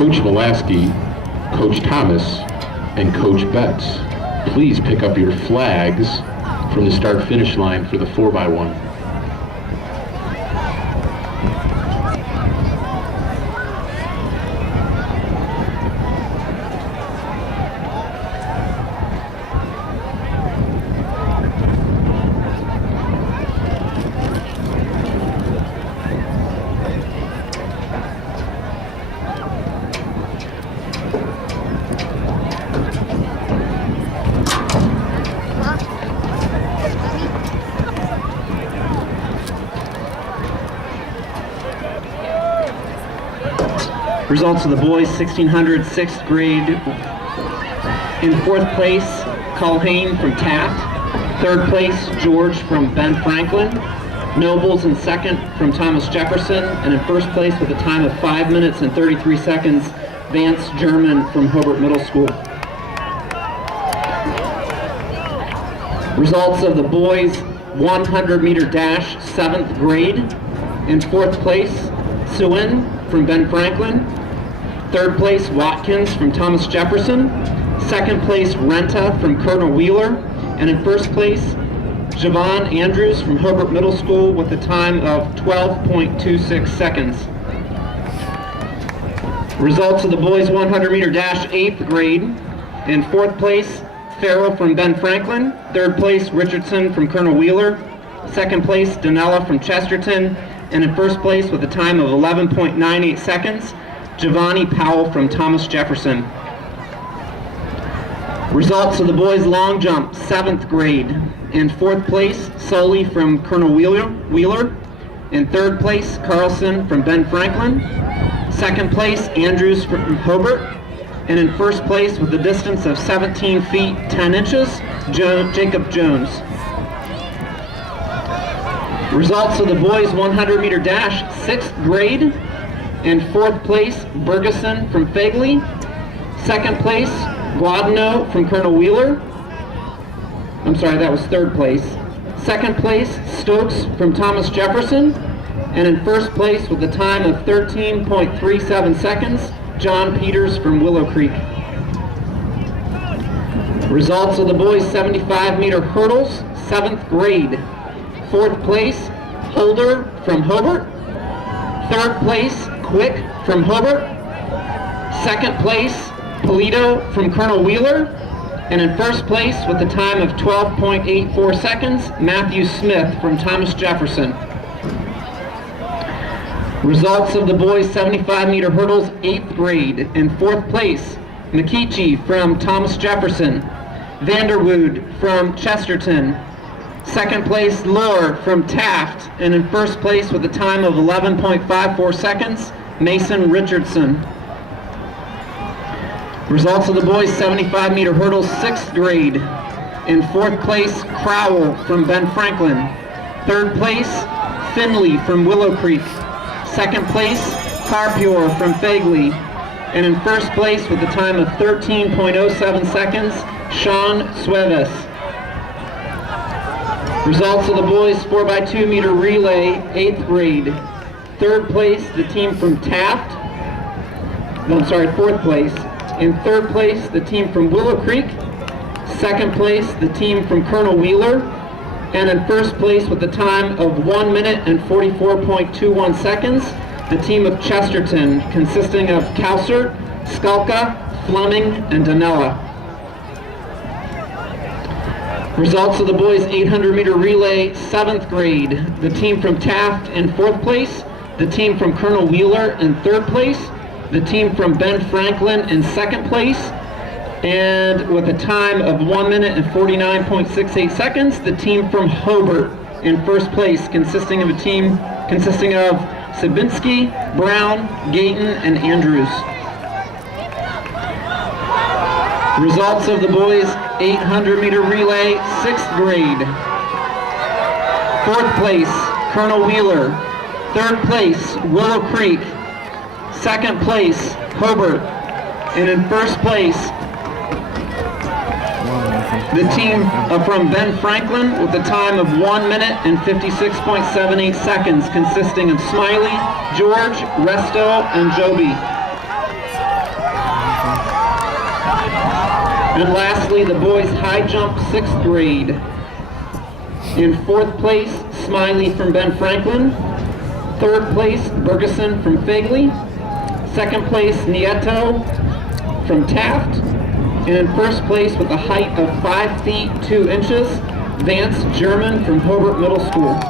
Coach Molaski, Coach Thomas, and Coach Betts, please pick up your flags from the start-finish line for the 4x1. Results of the boys 1600 6th grade. In 4th place, Culhane from Taft. 3rd place, George from Ben Franklin. Nobles in 2nd from Thomas Jefferson. And in 1st place with a time of 5 minutes and 33 seconds, Vance German from Hobart Middle School. Results of the boys 100-meter dash 7th grade. In 4th place, Suin from Ben Franklin. 3rd place, Watkins from Thomas Jefferson. 2nd place, Renta from Colonel Wheeler. And in 1st place, Javon Andrews from Hobart Middle School with a time of 12.26 seconds. Results of the boys 100-meter dash 8th grade. In 4th place, Farrell from Ben Franklin. 3rd place, Richardson from Colonel Wheeler. 2nd place, Donella from Chesterton. And in 1st place with a time of 11.98 seconds, Giovanni Powell from Thomas Jefferson. Results of the boys long jump 7th grade. In 4th place, Soley from Colonel Wheeler. In 3rd place, Carlson from Ben Franklin. 2nd place, Andrews from Hobart. And in 1st place with a distance of 17 feet 10 inches, Jacob Jones. Results of the boys 100-meter dash 6th grade. In 4th place, Bergeson from Fagley. 2nd place, Guadagno from Colonel Wheeler. I'm sorry, that was 3rd place. 2nd place, Stokes from Thomas Jefferson. And in 1st place with a time of 13.37 seconds, John Peters from Willow Creek. Results of the boys 75-meter hurdles 7th grade. 4th place, Holder from Hobart. 3rd place, Quick from Hobart. 2nd place, Polito from Colonel Wheeler. And in 1st place with a time of 12.84 seconds, Matthew Smith from Thomas Jefferson. Results of the boys 75-meter hurdles 8th grade. In 4th place, Mikichi from Thomas Jefferson. Vanderwood from Chesterton. 2nd place, Lohr from Taft. And in 1st place with a time of 11.54 seconds, Mason Richardson. Results of the boys 75-meter hurdles 6th grade. In 4th place, Crowell from Ben Franklin. 3rd place, Finley from Willow Creek. 2nd place, Carpure from Fagley. And in 1st place with a time of 13.07 seconds, Sean Sueves. Results of the boys 4x2 meter relay 8th grade. 3rd place, the team from Taft. No, I'm sorry, 4th place. In 3rd place, the team from Willow Creek. 2nd place, the team from Colonel Wheeler. And in 1st place with a time of 1 minute and 44.21 seconds, the team of Chesterton, consisting of Kausert, Skalka, Fleming, and Donella. Results of the boys 800-meter relay 7th grade. The team from Taft in 4th place, the team from Colonel Wheeler in 3rd place, the team from Ben Franklin in 2nd place, and with a time of 1 minute and 49.68 seconds, the team from Hobart in 1st place, consisting of a team consisting of Sabinski, Brown, Gayton, and Andrews. Results of the boys 800-meter relay 6th grade. 4th place, Colonel Wheeler. 3rd place, Willow Creek. 2nd place, Hobart. And in 1st place, the team from Ben Franklin with a time of 1 minute and 56.78 seconds, consisting of Smiley, George, Resto, and Joby. And lastly, the boys high jump 6th grade. In 4th place, Smiley from Ben Franklin. 3rd place, Bergeson from Fagley. 2nd place, Nieto from Taft. And in 1st place with a height of 5 feet 2 inches, Vance German from Hobart Middle School.